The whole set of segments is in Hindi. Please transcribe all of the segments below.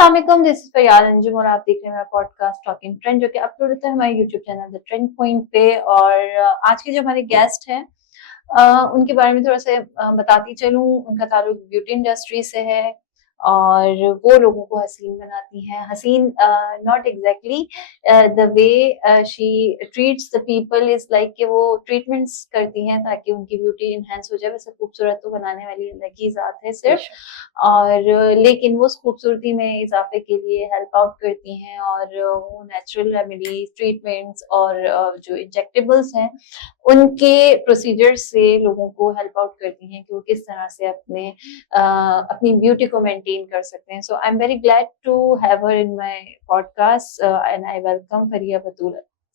अस्सलाम वालेकुम, दिस इज फरियाद अंजुम और आप देख रहे हैं मेरा पॉडकास्ट टॉकिंग ट्रेंड, जो कि अपलोड होता है हमारे YouTube channel the trend point पे। और आज के जो हमारे गेस्ट हैं उनके बारे में थोड़ा सा बताती चलूं। उनका ताल्लुक ब्यूटी इंडस्ट्री से है और वो लोगों को हसीन बनाती हैं। हसीन not exactly the way she treats the people is like कि वो ट्रीटमेंट्स करती हैं ताकि उनकी ब्यूटी इनहेंस हो जाए। वैसे खूबसूरत तो बनाने वाली अल्लाह की ज़ात है सिर्फ, और लेकिन वो उस खूबसूरती में इजाफे के लिए हेल्प आउट करती हैं और वो नेचुरल रेमेडीज, ट्रीटमेंट्स और जो इंजेक्टेबल्स हैं उनके प्रोसीजर्स से लोगों को हेल्प आउट करती हैं कि वो किस तरह से अपनी ब्यूटी को मेंटेन कर सकते हैं। So I am very glad to have her in my podcast and I welcome Faria Batool.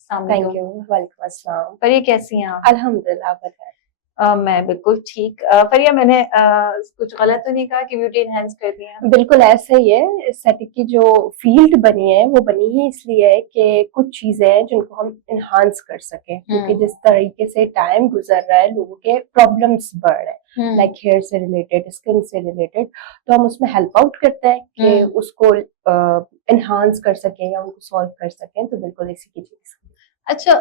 Thank you. वालेकुम अस्सलाम। फरिया कैसी हैं आप? अल्हम्दुलिल्लाह, आप बताएं। मैं बिल्कुल ठीक। फरिया, मैंने कुछ गलत तो नहीं कहा कि ब्यूटी एनहांस करती हैं? बिल्कुल ऐसा ही है। एस्थेटिक की जो फील्ड बनी है वो बनी ही इसलिए है कि कुछ चीजें हैं जिनको हम इनहांस कर सकें, क्योंकि जिस तरीके से टाइम गुजर रहा है लोगों के प्रॉब्लम्स बढ़ रहे हैं, लाइक हेयर से रिलेटेड, स्किन से रिलेटेड, तो हम उसमें हेल्प आउट करते हैं कि उसको इनहांस कर सकें या उनको सॉल्व कर सकें। तो बिल्कुल इसी की चीज। अच्छा,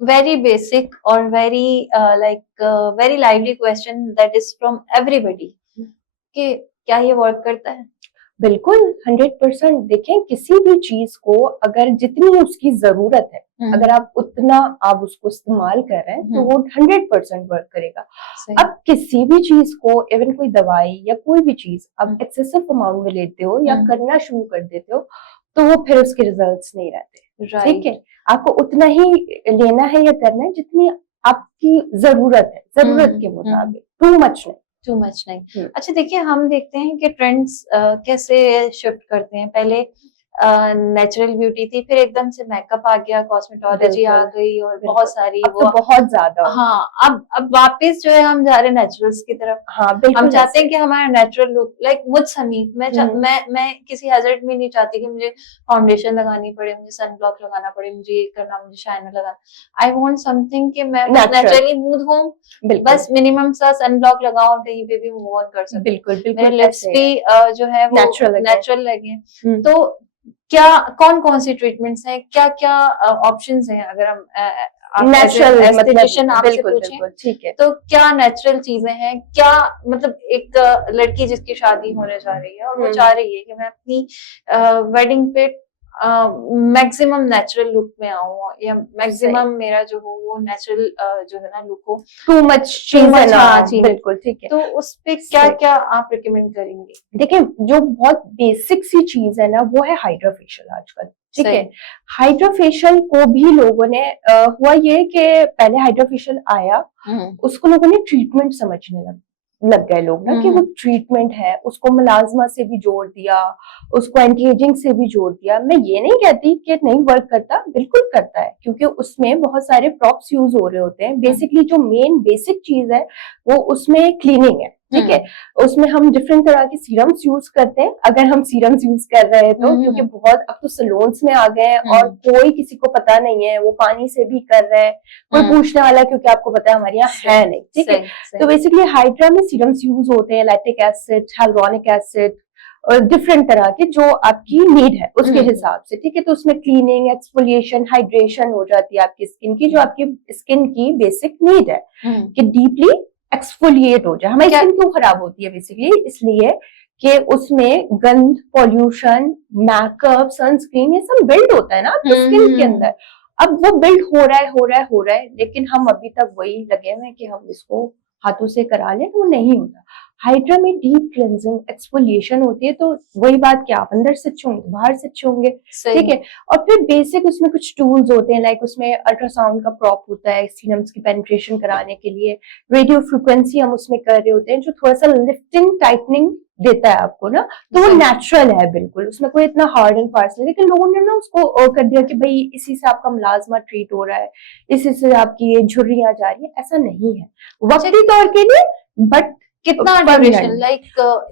very basic or very lively question that is from everybody कि क्या ये वर्क करता है? बिल्कुल 100%। देखें, किसी भी चीज को अगर जितनी उसकी जरूरत है, अगर आप उतना आप उसको इस्तेमाल कर रहे हैं तो वो 100% वर्क करेगा। अब किसी भी चीज को, इवन कोई दवाई या कोई भी चीज आप एक्सेसिव अमाउंट में लेते हो या करना शुरू कर देते हो तो वो फिर उसके रिजल्ट्स नहीं रहते। ठीक है, आपको उतना ही लेना है या करना है जितनी आपकी जरूरत है, जरूरत के मुताबिक, टू मच नहीं। अच्छा देखिए, हम देखते हैं कि ट्रेंड्स कैसे शिफ्ट करते हैं। पहले नेचुरल ब्यूटी थी, फिर एकदम से मेकअप आ गया, कॉस्मेटोलॉजी आ गई और बहुत सारी वो तो बहुत ज्यादा। हाँ, अब वापस जो है हम जा रहे हैं नेचुरल्स की तरफ। हाँ, हम चाहते हैं कि हमारा नेचुरल लुक, लाइक मुझ समीत मैं किसी हैजर्ड में नहीं चाहती कि मुझे फाउंडेशन लगानी पड़े, मुझे सन ब्लॉक लगाना पड़े, मुझे ये करना, मुझे शाइनर लगाना। आई वांट समथिंग कि मैं नेचुरली मूड हूं, बस मिनिमम सा सन ब्लॉक लगाओ और कहीं पे भी मूव ऑन कर सकूं। बिल्कुल मेरे लिप्स भी जो है वो नेचुरल लगे। तो क्या कौन सी ट्रीटमेंट्स हैं, क्या क्या ऑप्शंस हैं? अगर हम नेचुरल एस्थेटिशियन आपसे पूछें, ठीक है, तो क्या नेचुरल चीजें हैं? क्या मतलब एक लड़की जिसकी शादी होने जा रही है और वो चाह रही है कि मैं अपनी वेडिंग पे मैक्सिमम नेचुरल लुक में आऊं या मैक्सिमम मेरा जो हो वो नेचुरल जो है ना लुक हो, टू मच चीज। बिल्कुल ठीक है। तो उस पे क्या क्या आप रिकमेंड करेंगे? देखिए, जो बहुत बेसिक सी चीज है ना वो है हाइड्रा फेशियल आजकल। ठीक है, हाइड्रा फेशियल को भी लोगों ने हुआ ये कि पहले हाइड्रा फेशियल आया, उसको लोगों ने ट्रीटमेंट समझने लग गए लोग ना कि वो ट्रीटमेंट है, उसको मुलाजमा से भी जोड़ दिया, उसको एंटी एजिंग से भी जोड़ दिया। मैं ये नहीं कहती कि नहीं वर्क करता, बिल्कुल करता है, क्योंकि उसमें बहुत सारे प्रॉप्स यूज हो रहे होते हैं। बेसिकली जो मेन बेसिक चीज है वो उसमें क्लीनिंग है। ठीक है, उसमें हम डिफरेंट तरह के सीरम्स यूज करते हैं, अगर हम सीरम्स यूज कर रहे हैं तो, क्योंकि बहुत अब तो सलोन्स में आ गए हैं और कोई किसी को पता नहीं है, वो पानी से भी कर रहे हैं, कोई पूछने वाला है, क्योंकि आपको पता है हमारे यहाँ है नहीं। ठीक है, तो बेसिकली हाइड्रा में सीरम्स यूज होते हैं, लैक्टिक एसिड, हाइलुरोनिक एसिड और डिफरेंट तरह के जो आपकी नीड है उसके हिसाब से। ठीक है, तो उसमें क्लीनिंग, एक्सफोलिएशन, हाइड्रेशन हो जाती है आपकी स्किन की, जो आपकी स्किन की बेसिक नीड है कि डीपली एक्सफोलिएट हो जाए। हमारी स्किन क्यों खराब होती है? बेसिकली इसलिए कि उसमें गंद, पॉल्यूशन, मेकअप, सनस्क्रीन, ये सब बिल्ड होता है ना आपकी स्किन के अंदर। अब वो बिल्ड हो रहा है, लेकिन हम अभी तक वही लगे हुए हैं कि हम इसको हाथों से करा लें, तो वो नहीं होता। हाइड्रा में डीप क्लेंजिंग, एक्सफोलिएशन होती है, तो वही बात कि आप अंदर से अच्छे होंगे तो बाहर से अच्छे होंगे। ठीक है, और फिर बेसिक उसमें कुछ टूल्स होते हैं, लाइक उसमें अल्ट्रासाउंड का प्रॉप होता है सीरम्स की पेनिट्रेशन कराने के लिए, रेडियो फ्रिक्वेंसी हम उसमें कर रहे होते हैं जो थोड़ा सा लिफ्टिंग, टाइटनिंग देता है आपको ना, तो वो नेचुरल है बिल्कुल, उसमें कोई इतना हार्ड एंड फास्ट नहीं। लेकिन लोगों ने ना उसको कर दिया कि भाई इसी से आपका मुलाजमा ट्रीट हो रहा है, इसी से आपकी ये झुर्रियां जा रही है। ऐसा नहीं है वक्ती तौर के लिए, बट कितना ड्यूरेशन, लाइक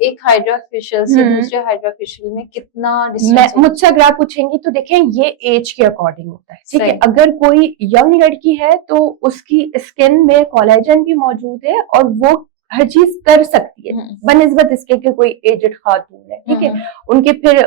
एक हाइड्रा फेशियल से दूसरे हाइड्रा फेशियल में कितना डिस्टेंस? मुझसे अगर आप पूछेंगी तो देखें, ये एज के अकॉर्डिंग होता है। ठीक है, अगर कोई यंग लड़की है तो उसकी स्किन में कोलेजन भी मौजूद है और वो हर चीज कर सकती है बनिस्बत इसके कि कोई एजेड खातून है, ठीक है, उनके फिर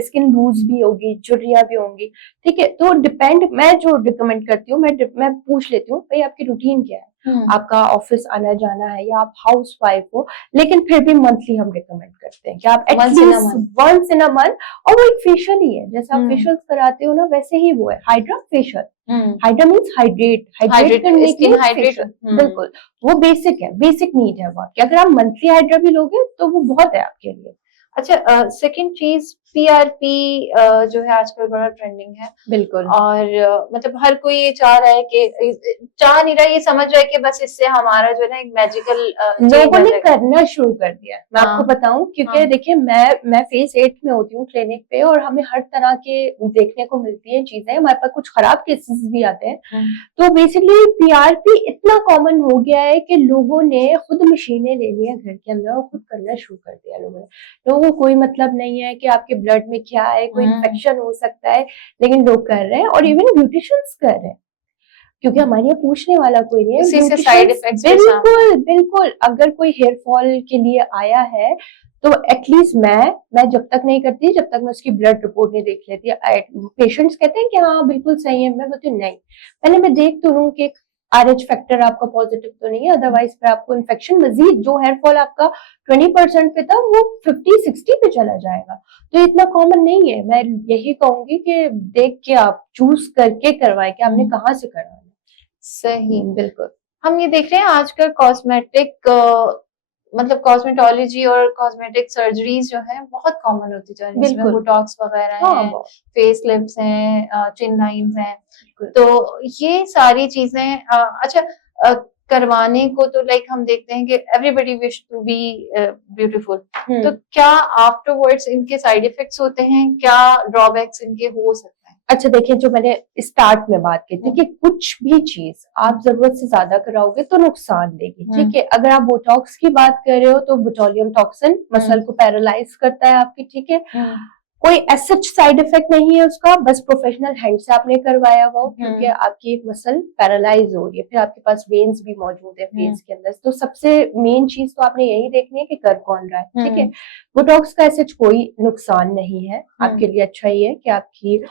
स्किन लूज भी होगी, झुर्रियां भी होंगी, ठीक है। तो डिपेंड, मैं जो रिकमेंड करती हूँ, मैं पूछ लेती हूँ भाई आपकी रूटीन क्या है, आपका ऑफिस आना जाना है या आप हाउस वाइफ हो, लेकिन फिर भी मंथली हम रिकमेंड करते हैं कि आप at least once in a month, और वो एक फेशियल ही है, जैसे आप फेशियल कराते हो ना वैसे ही वो है hydra facial. Hydra means hydrate करने के लिए, बिल्कुल वो बेसिक है, बेसिक नीड है वो, कि अगर आप मंथली हाइड्रा भी लोगे तो वो बहुत है आपके लिए। अच्छा, सेकंड चीज पीआरपी जो है आजकल बड़ा ट्रेंडिंग है, बिल्कुल, और मतलब हर कोई ये चाह रहा है कि, चाह नहीं रहा, ये समझ रहा है कि बस इससे हमारा जो है ना एक मैजिकल लोगों ने करना शुरू कर दिया। मैं आपको बताऊं, क्योंकि देखिए मैं फेज 8 में होती हूँ क्लिनिक पे, और हमें हर तरह के देखने को मिलती है चीजें, हमारे पास कुछ खराब केसेस भी आते हैं। तो बेसिकली पीआरपी इतना कॉमन हो गया है कि लोगों ने खुद मशीनें ले ली है घर के अंदर और खुद करना शुरू कर दिया। लोगों को कोई मतलब नहीं है कि आपके ब्लड में क्या है, कोई इन्फेक्शन हो सकता है, लेकिन लोग कर रहे हैं, और इवन ब्यूटिशियंस कर रहे हैं, क्योंकि हमारे यहाँ पूछने वाला कोई नहीं है। साइड इफेक्ट्स बिल्कुल, अगर कोई हेयर फॉल के लिए आया है तो एटलीस्ट मैं जब तक नहीं करती, जब तक मैं उसकी ब्लड रिपोर्ट नहीं देख लेती। पेशेंट्स कहते हैं कि हाँ बिल्कुल सही है, मैं बोलती हूँ नहीं, पहले मैं देख तो लूं कि RH फैक्टर आपका पॉजिटिव तो नहीं है, अदरवाइज फिर आपको इन्फेक्शन मजीद, जो हेयर फॉल आपका 20% पे था वो 50-60 पे चला जाएगा। तो इतना कॉमन नहीं है। मैं यही कहूंगी कि देख के आप चूज करके करवाएं कि आपने कहाँ से करवाना। सही, बिल्कुल। हम ये देख रहे हैं आजकल कॉस्मेटिक मतलब कॉस्मेटोलॉजी और कॉस्मेटिक सर्जरीज जो है बहुत कॉमन होती जा रही है, इसमें बोटॉक्स वगैरह हैं, फेस लिफ्ट्स हैं, चिन लाइंस हैं, तो ये सारी चीजें अच्छा करवाने को तो लाइक हम देखते हैं कि everybody wish to be beautiful, तो क्या आफ्टरवर्ड्स इनके साइड इफेक्ट्स होते हैं, क्या ड्रॉबैक्स इनके हो सकते हैं? अच्छा देखिए, जो मैंने स्टार्ट में बात की थी कि कुछ भी चीज आप जरूरत से ज्यादा कराओगे तो नुकसान देगी, ठीक है। अगर आप बोटॉक्स की बात कर रहे हो तो बोटोलियम टॉक्सिन मसल को पैरालाइज करता है आपकी, ठीक है, कोई सच साइड इफेक्ट नहीं है उसका, बस प्रोफेशनल हैंड से आपने करवाया वो, क्योंकि आपकी एक मसल पैरालाइज हो रही है, फिर आपके पास वेन्स भी मौजूद है फेस के अंदर, तो सबसे मेन चीज तो आपने यही देखनी है कि कर कौन रहा है, ठीक है। बोटॉक्स का सच कोई नुकसान नहीं है, आपके लिए अच्छा ही है कि आपकी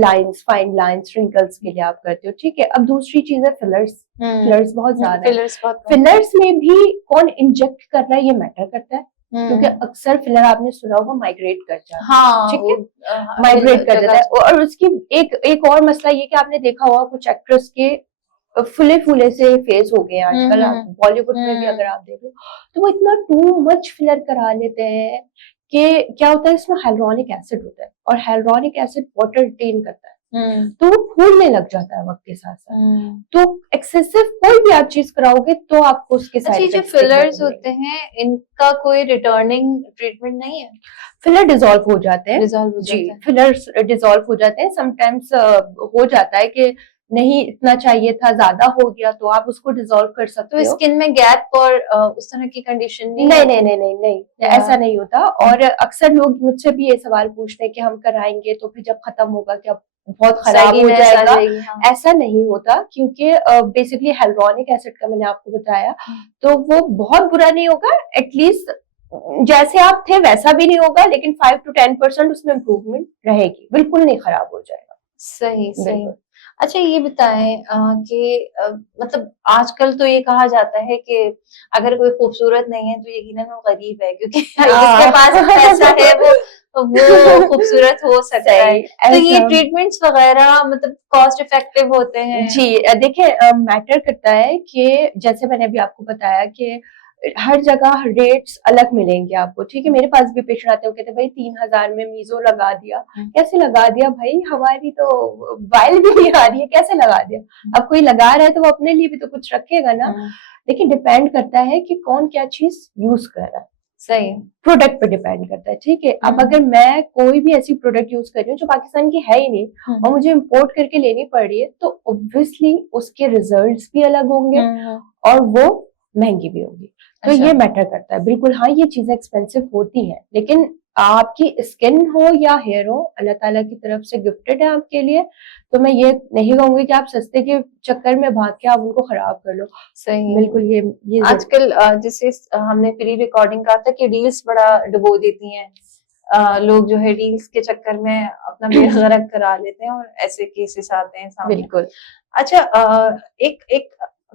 लाइंस, फाइन लाइंस, रिंकल्स के लिए आप करते हो, ठीक है। अब दूसरी चीज है फिलर्स बहुत ज्यादा है, फिलर्स में भी कौन इंजेक्ट कर रहा है ये मैटर करता है, क्योंकि अक्सर फिलर आपने सुना होगा माइग्रेट कर जाता है, हाँ, ठीक है, माइग्रेट कर जाता है। और उसकी एक और मसला ये कि आपने देखा होगा कुछ एक्ट्रेस के फूले से फेस हो गए आजकल, बॉलीवुड में भी अगर आप देखो तो वो इतना टू मच फिलर करा लेते हैं कि क्या होता है, इसमें हाइलुरोनिक एसिड होता है, और हाइलुरोनिक एसिड वाटर रिटेन करता है, तो वो फूलने लग जाता है वक्त के साथ साथ। तो एक्सेसिव कोई भी आप चीज कराओगे तो आपको उसके साइड इफेक्ट्स। जो फिलर्स होते हैं इनका कोई रिटर्निंग ट्रीटमेंट नहीं है? फिलर डिसॉल्व हो जाते हैं जी, फिलर्स डिसॉल्व हो जाते हैं। समटाइम्स हो जाता है कि नहीं इतना चाहिए था, ज्यादा हो गया, तो आप उसको डिसॉल्व कर सकते हो। तो स्किन में गैप और उस तरह की कंडीशन नहीं, ऐसा नहीं होता। और अक्सर लोग मुझसे भी ये सवाल पूछते हैं कि हम कराएंगे तो फिर जब खत्म होगा क्या बहुत खराब हो जाएगा? ऐसा नहीं होता, क्योंकि बेसिकली हाइलुरोनिक एसिड का मैंने आपको बताया, तो वो बहुत बुरा नहीं होगा, एटलीस्ट जैसे आप थे वैसा भी नहीं होगा, लेकिन 5 to 10% उसमें इम्प्रूवमेंट रहेगी, बिल्कुल नहीं खराब हो जाएगा। सही। अच्छा ये बताएं कि मतलब आजकल तो ये कहा जाता है कि अगर कोई खूबसूरत नहीं है तो यकीनन वो गरीब है, क्योंकि जिसके पास पैसा है वो खूबसूरत हो सकता है। तो ये ट्रीटमेंट्स वगैरह मतलब कॉस्ट इफेक्टिव होते हैं? जी देखिए, मैटर करता है कि जैसे मैंने अभी आपको बताया कि हर जगह रेट्स अलग मिलेंगे आपको, ठीक है। मेरे पास भी पेशेंट आते हैं, कहते हैं भाई 3000 में मीजो लगा दिया। कैसे लगा दिया भाई, हमारी तो वाइल भी नहीं आ रही है, कैसे लगा दिया? अब कोई लगा रहा है तो वो अपने लिए भी तो कुछ रखेगा ना। लेकिन डिपेंड करता है कि कौन क्या चीज यूज कर रहा है, सही प्रोडक्ट पे डिपेंड करता है, ठीक है। अब अगर मैं कोई भी ऐसी प्रोडक्ट यूज कर रही हूँ जो पाकिस्तान की है ही नहीं और मुझे इम्पोर्ट करके लेनी पड़ रही है, तो ऑब्वियसली उसके रिजल्ट्स भी अलग होंगे और वो महंगी भी होगी। तो ये मैटर करता है, बिल्कुल हाँ, ये चीजें एक्सपेंसिव होती हैं, लेकिन आपकी स्किन हो या हेयर हो, अल्लाह ताला की तरफ से गिफ्टेड है आपके लिए। तो मैं ये नहीं कहूंगी कि आप सस्ते के चक्कर में भाग के आप उनको खराब कर लो। सही बिल्कुल ये आजकल जैसे हमने प्री रिकॉर्डिंग कहा था कि रील्स बड़ा डुबो देती हैं, लोग जो है रील्स के चक्कर में अपना बेगरक करा लेते हैं और ऐसे केसेस आते हैं सामने। बिल्कुल। अच्छा, एक एक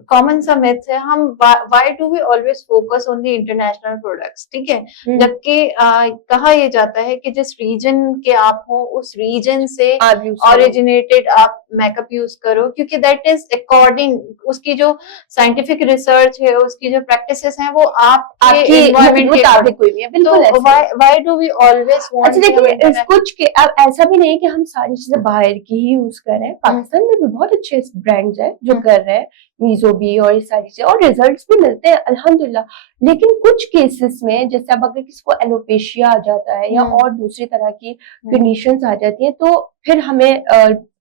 कॉमन सा मिथ है, हम why do we always focus on the international products, ठीक है, जबकि कहा यह जाता है कि जिस रीजन के आप हो उस रीजन से ओरिजिनेटेड आप मेकअप यूज करो, क्योंकि दैट इज अकॉर्डिंग, उसकी जो साइंटिफिक रिसर्च है, उसकी जो प्रैक्टिसेस हैं वो आपके एनवायरनमेंट के मुताबिक हुई है। बिल्कुल। तो why do we always want. अच्छा देखिए, कुछ के अब ऐसा भी नहीं है कि हम सारी चीजें बाहर की ही यूज कर रहे हैं, पाकिस्तान में भी बहुत अच्छे ब्रांड्स हैं जो कर रहे हैं, मीजो भी और ये सारी चीजें, और रिजल्ट्स भी मिलते हैं अल्हम्दुलिल्लाह। लेकिन कुछ केसेस में जैसे अब अगर किसी को एलोपेशिया आ जाता है या और दूसरी तरह की कंडीशंस आ जाती हैं, तो फिर हमें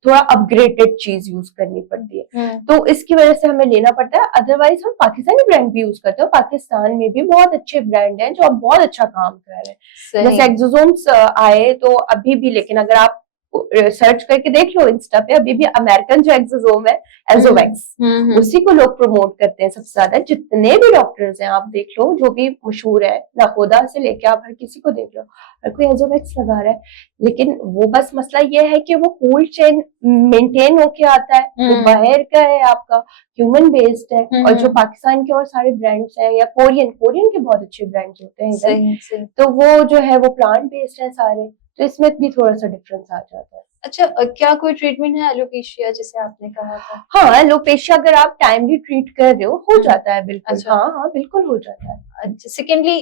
थोड़ा अपग्रेडेड चीज यूज करनी पड़ती है, तो इसकी वजह से हमें लेना पड़ता है। अदरवाइज हम पाकिस्तानी ब्रांड भी यूज करते हैं, पाकिस्तान में भी बहुत अच्छे ब्रांड हैं जो अब बहुत अच्छा काम कर रहे हैं। जैसे एक्सोसोम्स आए तो अभी भी, लेकिन अगर आप सर्च करके देख लो इंस्टा पे, अभी भी अमेरिकन जो एक्सोसोम है, एजोवैक्स, उसी को लोग प्रमोट करते हैं सबसे ज्यादा। जितने भी डॉक्टर्स हैं आप देख लो, जो भी मशहूर है, नाखोदा से लेके आप हर किसी को देख लो, हर कोई एजोवैक्स लगा रहा है। लेकिन वो बस मसला ये है कि वो कोल्ड चेन मेंटेन होके आता है, वो बाहर का है, आपका ह्यूमन बेस्ड है। और जो पाकिस्तान के और सारे ब्रांड्स हैं, या कोरियन के बहुत अच्छे ब्रांड्स होते हैं इधर, तो वो जो है वो प्लांट बेस्ड है सारे, तो इसमें भी थोड़ा सा डिफरेंस आ जाता है। अच्छा, क्या कोई ट्रीटमेंट है एलोपेशिया जिसे आपने कहा था? हाँ, एलोपेशिया अगर आप टाइमली ट्रीट कर रहे हो जाता है बिल्कुल। अच्छा। हाँ, बिल्कुल हो जाता है। अच्छा, सेकेंडली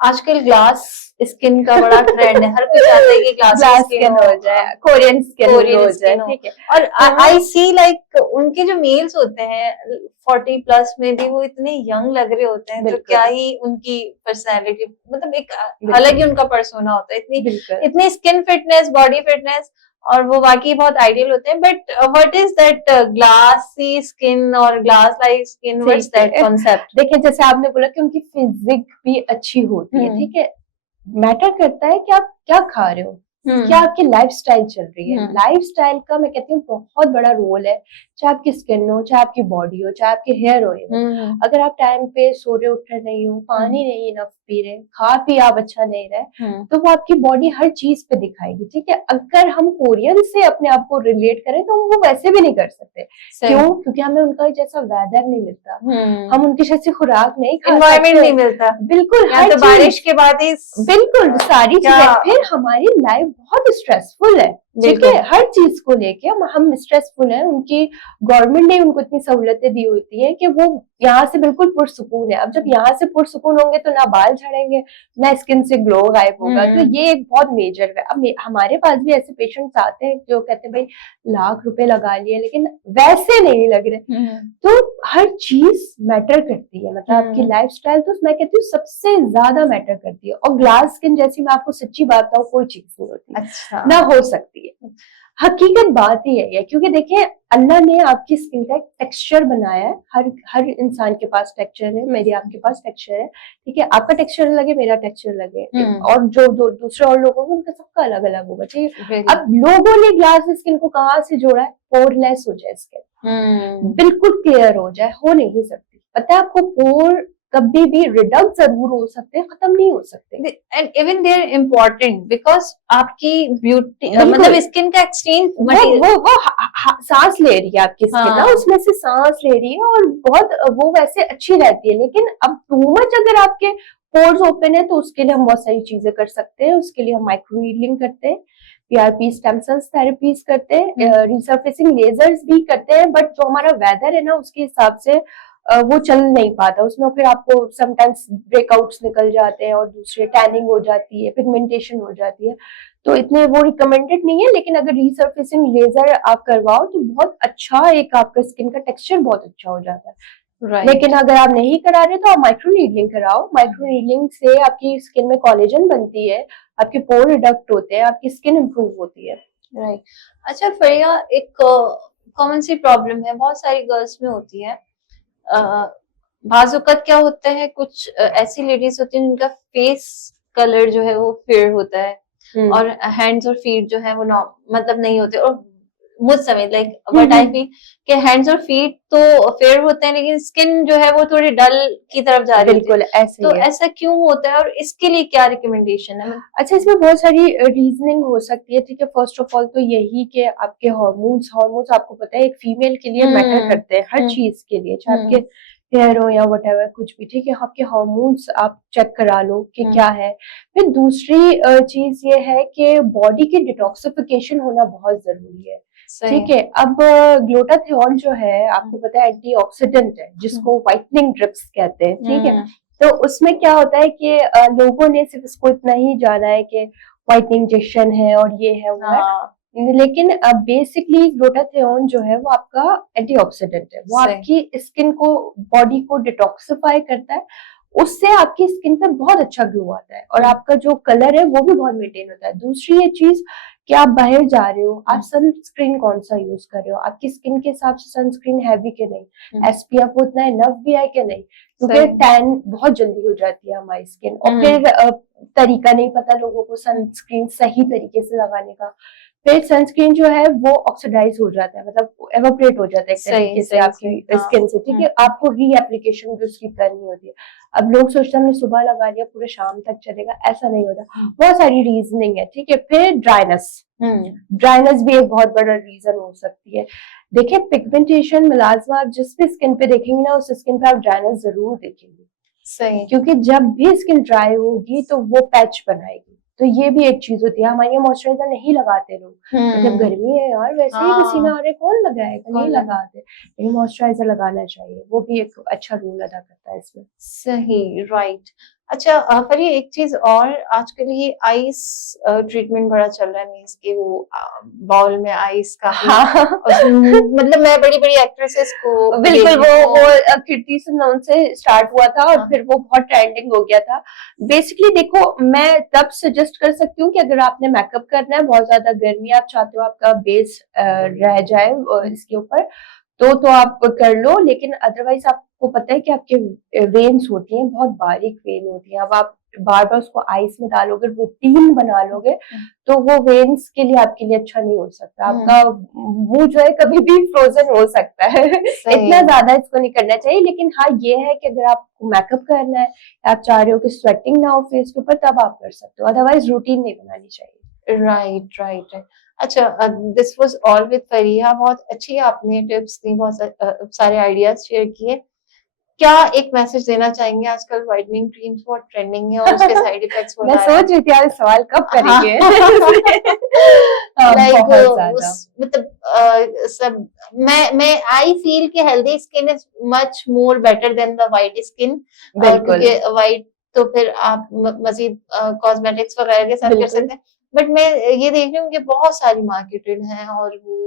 आजकल ग्लास स्किन का बड़ा ट्रेंड है, हर कोई चाहता है कि ग्लास स्किन हो जाए, कोरियन स्किन हो जाए, ठीक है। और आई सी लाइक उनके जो मेल्स होते हैं 40 प्लस में भी वो इतने यंग लग रहे होते हैं, तो क्या ही उनकी पर्सनैलिटी, मतलब एक अलग ही उनका पर्सोना होता है, इतनी स्किन फिटनेस, बॉडी फिटनेस, और वो वाकई बहुत आइडियल होते हैं। But what is that glassy skin और glass like skin, what's that concept? देखिए, जैसे आपने बोला कि उनकी फिजिक भी अच्छी होती है, ठीक है, मैटर करता है कि आप क्या खा रहे हो, क्या आपकी लाइफस्टाइल चल रही है। लाइफस्टाइल का मैं कहती हूँ बहुत बड़ा रोल है, चाहे आपकी स्किन हो, चाहे आपकी बॉडी हो, चाहे आपके हेयर हो। अगर आप टाइम पे सो रहे उठ रहे नहीं हो, पानी नहीं इनफ पी रहे, खा पी आप अच्छा नहीं रहे, तो वो आपकी बॉडी हर चीज पे दिखाएगी, ठीक है। अगर हम कोरियन से अपने आप को रिलेट करें तो हम वो वैसे भी नहीं कर सकते। क्यों? क्योंकि हमें उनका जैसा वेदर नहीं मिलता, हम उनकी जैसी खुराक नहीं खा सकते, एनवायरनमेंट नहीं मिलता। बिल्कुल, तो बारिश के बाद ही बिल्कुल सारी चीजें, फिर हमारी लाइफ बहुत स्ट्रेसफुल है, ठीक है, हर चीज को लेके हम स्ट्रेसफुल हैं। उनकी गवर्नमेंट ने उनको इतनी सहूलतें दी होती हैं कि वो यहाँ से बिल्कुल पुरसुकून है। अब जब यहाँ से पुरसुकून होंगे तो ना बाल झड़ेंगे, ना स्किन से ग्लो गायब होगा, तो ये एक बहुत मेजर है। अब हमारे पास भी ऐसे पेशेंट्स आते हैं जो कहते हैं भाई लाख रुपए लगा लिए लेकिन वैसे नहीं लग रहे। तो हर चीज मैटर करती है, मतलब आपकी लाइफस्टाइल तो मैं कहती हूँ सबसे ज्यादा मैटर करती है। और ग्लास स्किन जैसी मैं आपको सच्ची बात बताऊँ, कोई चीज नहीं होती, अच्छा, ना हो सकती है। हकीकत बात ही है, क्योंकि देखिए अल्लाह ने आपकी स्किन का एक टेक्सचर बनाया है। हर इंसान के पास टेक्सचर है, मेरे आपके पास टेक्सचर है, ठीक है। आपका टेक्सचर लगे, मेरा टेक्सचर लगे, और जो दूसरे और लोगों को उनका सबका अलग अलग होगा, ठीक है। अब लोगों ने ग्लास स्किन को कहाँ से जोड़ा है? पोरलेस हो जाए स्किन, बिल्कुल क्लियर हो जाए, हो नहीं सकती। पता है आपको, पोर कभी भी रिडक्ट जरूर हो सकते हैं, खत्म नहीं हो सकते। And even they are important because आपकी ब्यूटी, मतलब स्किन का एक्सचेंज, वो सांस ले रही है आपकी स्किन ना, उसमें से सांस ले रही है, और बहुत वो वैसे अच्छी रहती है। लेकिन अब टू मच अगर आपके पोर्स ओपन है तो उसके लिए हम बहुत सारी चीजें कर सकते हैं। उसके लिए हम माइक्रो नीडलिंग करते हैं, पीआरपी स्टेम सेल्स थेरेपीज करते हैं, रिसर्फेसिंग लेजर्स भी करते हैं। बट जो हमारा वेदर है ना, उसके हिसाब से वो चल नहीं पाता, उसमें फिर आपको समटाइम्स ब्रेकआउट्स निकल जाते हैं, और दूसरे टैनिंग हो जाती है, पिगमेंटेशन हो जाती है, तो इतने वो रिकमेंडेड नहीं है। लेकिन अगर रिसर्फेसिंग लेजर आप करवाओ तो बहुत अच्छा, एक आपका स्किन का टेक्सचर बहुत अच्छा हो जाता है। लेकिन अगर आप नहीं करा रहे तो आप माइक्रो नीडलिंग कराओ। माइक्रो नीडलिंग से आपकी स्किन में कोलेजन बनती है, आपके पोर रिडक्ट होते हैं, आपकी स्किन इंप्रूव होती है। राइट। अच्छा फरिया, एक कॉमन सी प्रॉब्लम है, बहुत सारी गर्ल्स में होती है, बाजुकत क्या होता है, कुछ ऐसी लेडीज होती हैं जिनका फेस कलर जो है वो फेयर होता है हम्म, और हैंड्स और फीट जो है वो मतलब नहीं होते, और मुझ समेत लाइक बट आई फील कि हैंड्स और फीट तो फेयर होते हैं लेकिन स्किन जो है वो थोड़ी डल की तरफ जा रही होती है, बिल्कुल ऐसे तो ही है। ऐसा क्यों होता है और इसके लिए क्या रिकमेंडेशन है? अच्छा, इसमें बहुत सारी रीजनिंग हो सकती है, ठीक है। फर्स्ट ऑफ ऑल तो यही कि आपके हार्मोन्स हार्मोन्स आपको पता है एक फीमेल के लिए मैटर करते हैं हर चीज के लिए, चाहे आपके हेयर हो या वट कुछ भी, ठीक है। आपके हार्मोन्स आप चेक करा लो कि क्या है। फिर दूसरी चीज ये है कि बॉडी की डिटॉक्सिफिकेशन होना बहुत जरूरी है, ठीक है। अब ग्लूटाथियोन जो है आपको पता है एंटीऑक्सीडेंट है, जिसको व्हाइटनिंग ड्रिप्स कहते हैं, ठीक है। तो उसमें क्या होता है कि लोगों ने सिर्फ इसको इतना ही जाना है कि व्हाइटनिंग इंजेक्शन है और ये है वो है, लेकिन बेसिकली ग्लूटाथियोन जो है वो आपका एंटीऑक्सीडेंट है, वो आपकी स्किन को बॉडी को डिटॉक्सिफाई करता है, उससे आपकी स्किन पे बहुत अच्छा ग्लो आता है और आपका जो कलर है वो भी बहुत मेंटेन होता है। दूसरी ये चीज कि आप बाहर जा रहे हो, आप सनस्क्रीन कौन सा यूज कर रहे हो, आपकी स्किन के हिसाब से सनस्क्रीन है भी कि नहीं, एसपीएफ उतना इनफ भी है कि नहीं, क्योंकि टैन बहुत जल्दी हो जाती है हमारी स्किन। और फिर तरीका नहीं पता लोगों को सनस्क्रीन सही तरीके से लगाने का, फिर सनस्क्रीन जो है वो ऑक्सीडाइज हो जाता है, मतलब एवोपरेट हो जाता है एक तरीके से आपकी स्किन से, ठीक है। आपको री एप्लीकेशन भी उसकी करनी होती है। अब लोग सोचते हैं हमने सुबह लगा लिया पूरे शाम तक चलेगा, ऐसा नहीं होता, बहुत सारी रीजनिंग है, ठीक है। फिर ड्राइनेस भी एक बहुत बड़ा रीजन हो सकती है। देखिए पिगमेंटेशन मिलाजमा आप जिस भी स्किन पे देखेंगे ना, उस स्किन पे आप ड्राइनेस जरूर देखेंगे, सही, क्योंकि जब भी स्किन ड्राई होगी तो वो पैच बनाएगी। तो ये भी एक चीज होती है, हमारे यहाँ मॉइस्चराइजर नहीं लगाते लोग, जब गर्मी है यार वैसे ही पसीना आ रहा है कौन लगाएगा, नहीं लगाते, लेकिन मॉइस्चराइजर लगाना चाहिए, वो भी एक अच्छा रोल अदा करता है इसमें। सही, राइट। अच्छा पर ये एक चीज और, आजकल ये आइस ट्रीटमेंट बड़ा चल रहा है, मीन्स कि वो बाउल में आइस का मतलब मैं बड़ी बड़ी एक्ट्रेसेस को बिल्कुल वो कीर्ति सुनन से स्टार्ट हुआ था और फिर वो बहुत ट्रेंडिंग हो गया था। बेसिकली देखो, मैं तब सजेस्ट कर सकती हूँ कि अगर आपने मेकअप करना है, बहुत ज्यादा गर्मी आप चाहते हो आपका बेस रह जाए इसके ऊपर, तो आप कर लो, लेकिन अदरवाइज आपको पता है कि आपके वेन्स होती हैं, बहुत बारीक वेन होती हैं। अब आप बार बार उसको आइस में डालोगे, रूटीन बना लोगे, तो वो वेन्स के लिए आपके लिए अच्छा नहीं हो सकता। आपका मुंह जो है कभी भी फ्रोजन हो सकता है इतना ज्यादा इसको नहीं करना चाहिए। लेकिन हाँ ये है कि अगर आपको मेकअप करना है, आप चाह रहे हो कि स्वेटिंग ना हो फेस के ऊपर, तब आप कर सकते हो, अदरवाइज रूटीन नहीं बनानी चाहिए। Right right. अच्छा, this was all with Fariha, बहुत अच्छी आपने टिप्स दी, बहुत सारे आइडियाज शेयर किए। क्या एक मैसेज देना चाहेंगे? आजकल व्हाइटनिंग क्रीम्स बहुत ट्रेंडिंग है और उसके साइड इफेक्ट्स मैं सोच रही थी यार सवाल कब करेंगे मतलब सब मैं आई फील कि healthy skin is much more better than the white skin, क्योंकि वाइट तो फिर आप मजीद कॉस्मेटिक्स वगैरह के साथ कर सकते हैं, बट मैं ये देख रही हूँ कि बहुत सारी मार्केटेड हैं और वो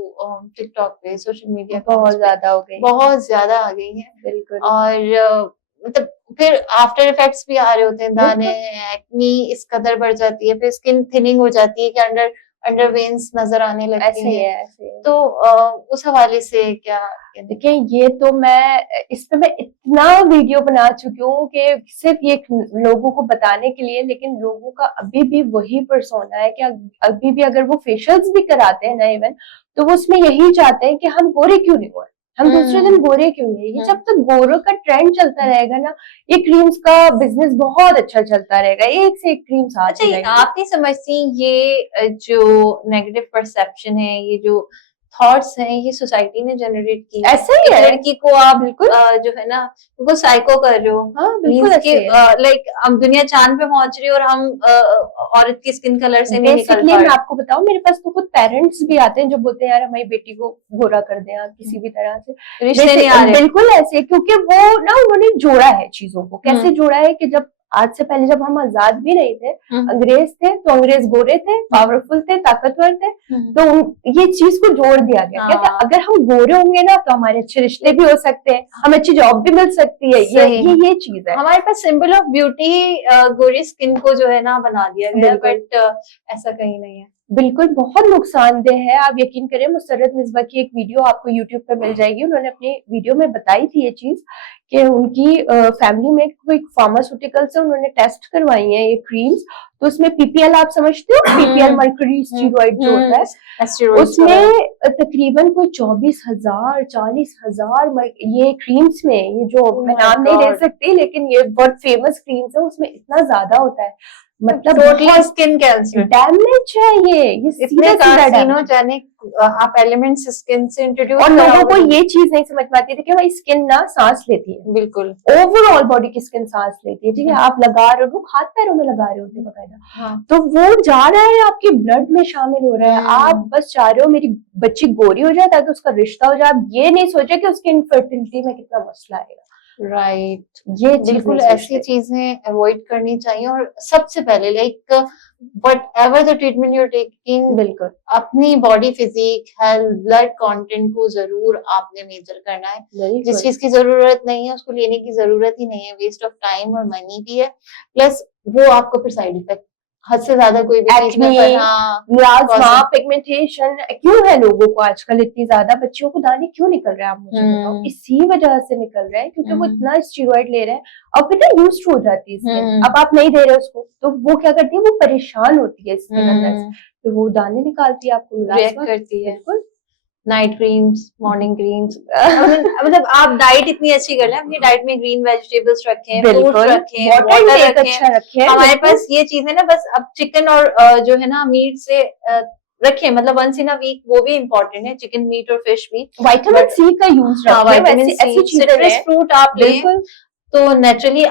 टिकटॉक पे, सोशल मीडिया बहुत ज्यादा हो गई, बहुत ज्यादा आ गई है। बिल्कुल। और मतलब फिर आफ्टर इफेक्ट्स भी आ रहे होते हैं, दाने, एक्नी इस कदर बढ़ जाती है, फिर स्किन थिनिंग हो जाती है कि अंडर वेन्स नजर आने लगती हैं। ऐसे है। तो उस हवाले से क्या? देखिए ये तो मैं इस पे मैं इतना वीडियो बना चुकी हूँ कि सिर्फ ये लोगों को बताने के लिए, लेकिन लोगों का अभी भी वही पर्सोना है कि अभी भी अगर वो फेशियल्स भी कराते हैं ना इवन, तो वो उसमें यही चाहते हैं कि हम गोरे क्यों नहीं हुए, हम दूसरे दिन गोरे क्यों नहीं। ये जब तक गोरों का ट्रेंड चलता रहेगा ना, ये क्रीम्स का बिजनेस बहुत अच्छा चलता रहेगा, एक से एक क्रीम्स आती रहेंगी। आप नहीं समझती ये जो नेगेटिव परसेप्शन है, ये जो थॉट्स हैं, ये सोसाइटी ने जनरेट की है? ऐसे ही है, लड़की को आप बिल्कुल जो है ना वो साइको कर रहे हो। हाँ बिल्कुल लाइक हम दुनिया चांद पे पहुंच रही है और हम औरत की स्किन कलर से नहीं निकल पा रहे। मैं आपको बताऊं, मेरे पास तो खुद पेरेंट्स भी आते हैं जो बोलते हैं यार हमारी बेटी को गोरा कर दें आप किसी भी तरह से, रिश्ते नहीं आ रहे। बिल्कुल ऐसे, क्योंकि वो ना उन्होंने जोड़ा है चीजों को, कैसे जोड़ा है कि जब आज से पहले जब हम आजाद भी नहीं थे, अंग्रेज थे, तो अंग्रेज गोरे थे, पावरफुल थे, ताकतवर थे, तो ये चीज को जोड़ दिया गया कि अगर हम गोरे होंगे ना तो हमारे अच्छे रिश्ते भी हो सकते हैं, हमें अच्छी जॉब भी मिल सकती है। ये चीज है हमारे पास, सिंबल ऑफ ब्यूटी गोरी स्किन को जो है ना बना दिया गया, बट ऐसा कहीं नहीं है। बिल्कुल बहुत नुकसानदेह है। आप यकीन करें, मुसर्रत मिसबा की एक वीडियो आपको यूट्यूब पे मिल जाएगी, उन्होंने अपनी वीडियो में बताई थी ये चीज कि उनकी फैमिली में कोई फार्मास्यूटिकल से उन्होंने टेस्ट करवाई है ये क्रीम्स, तो उसमें पीपीएल आप समझते हो, पीपीएल मर्क्यूरी स्टीरॉइड जो होता है, उसमें तकरीबन कोई 24,000 40,000 ये क्रीम्स में, ये जो मैं नाम नहीं ले सकती लेकिन ये बहुत फेमस क्रीम्स है, उसमें इतना ज्यादा होता है, मतलब टोटली स्किन कैंसर डैमेज है ये इतने कार्सिनोजेनिक आप एलिमेंट्स स्किन से इंट्रोड्यूस, और लोगों को ये चीज नहीं समझ में आती थी कि भाई स्किन ना सांस लेती है, बिल्कुल ओवरऑल बॉडी की स्किन सांस लेती है, ठीक है, आप लगा रहे हो, हाथ पैरों में लगा रहे होते बकायदा, हाँ। तो वो जा रहा है आपके ब्लड में शामिल हो रहा है, आप बस चाह रहे हो मेरी बच्ची गोरी हो जाए ताकि उसका रिश्ता हो जाए, आप ये नहीं सोचे कि उसकी इनफर्टिलिटी में कितना मसला आएगा। राइट ये बिल्कुल ऐसी चीजें अवॉइड करनी चाहिए, और सबसे पहले like whatever the treatment you are taking, बिल्कुल अपनी body physique health blood content को जरूर आपने मेजर करना है। जिस चीज की जरूरत नहीं है उसको लेने की जरूरत ही नहीं है, वेस्ट ऑफ टाइम और मनी भी है, प्लस वो आपको फिर साइड इफेक्ट हद से ज्यादा कोई भी चीज में, हाँ, पिगमेंटेशन क्यों है लोगों को आजकल इतनी ज्यादा, बच्चियों को दाने क्यों निकल रहे हैं आप मुझे बताओ, इसी वजह से निकल रहे हैं क्योंकि वो इतना स्टीरॉइड ले रहे हैं, अब बेटा यूज हो जाती है स्किन, अब आप नहीं दे रहे उसको तो वो क्या करती है, वो परेशान होती है स्किन अंदर से, तो वो दाने निकालती है, आपको रिएक्ट करती है। बिल्कुल नाइट क्रीम्स मॉर्निंग क्रीम्स मतलब आप डाइट इतनी अच्छी कर लें, अपनी डाइट में ग्रीन वेजिटेबल्स रखें, फ्रूट्स रखें, वाटर रखें, हमारे पास ये चीजें ना, बस अब चिकन और जो है ना मीट से रखें, मतलब वंस इन अ वीक, वो भी इम्पोर्टेंट है, चिकन मीट और फिश भी। विटामिन सी का यूज रखें, ऐसी सिट्रस फ्रूट आप लें तो नेचुरली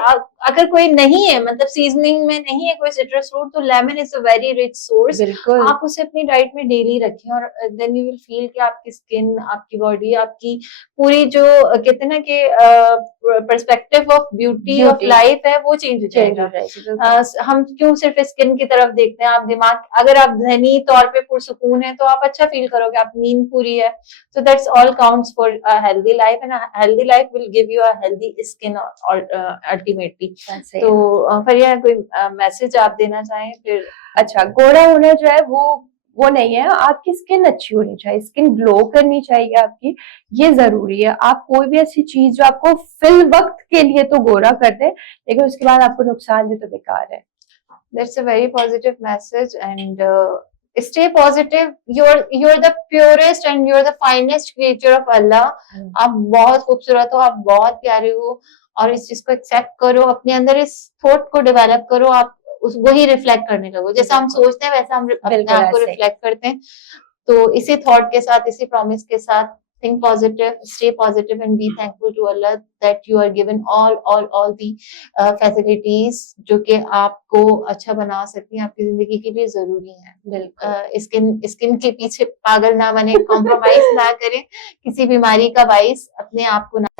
अगर कोई नहीं है, मतलब सीजनिंग में नहीं है कोई सिट्रस फ्रूट, तो lemon is a very rich source, आप उसे अपनी डाइट में डेली रखें, और देन यू विल फील कि आपकी स्किन, आपकी बॉडी, आपकी पूरी जो कहते हैं ना कि perspective of beauty of life है वो चेंज हो जाएगा। हम क्यों सिर्फ स्किन की तरफ देखते हैं, आप दिमाग, अगर आप जहनी तौर पे पुरसुकून है तो आप अच्छा फील करोगे, आप नींद पूरी है, so that's all counts for a healthy life, and a healthy life will give you a healthy skin ultimately. तो फरिया कोई मैसेज आप देना चाहें फिर? अच्छा, गोरा होना जो है वो नहीं है, आपकी स्किन अच्छी होनी चाहिए, स्किन ग्लो करनी चाहिए आपकी, ये जरूरी है। आप कोई भी ऐसी चीज जो आपको फिल वक्त के लिए तो गोरा कर दे लेकिन उसके बाद आपको नुकसान दे तो बेकार है। That's a very positive message, and stay positive. You're the purest and you're the finest creature of Allah. आप बहुत खूबसूरत हो, आप बहुत प्यारे हो, और इस चीज को एक्सेप्ट करो, अपने अंदर इस थॉट को डेवलप करो, आप उस वही रिफ्लेक्ट करने लगो, जैसा हम सोचते हैं वैसा हम अपने आप को रिफ्लेक्ट करते हैं। तो इसी थॉट के साथ, इसी प्रॉमिस के साथ, think positive, stay positive, and be thankful to Allah that you are given all the facilities जो कि आपको अच्छा बना सकती हैं, आपकी जिंदगी के लिए जरूरी है। बिल्कुल स्किन के पीछे पागल ना बने, कॉम्प्रोमाइज ना करें, किसी बीमारी का बाइस अपने आप को ना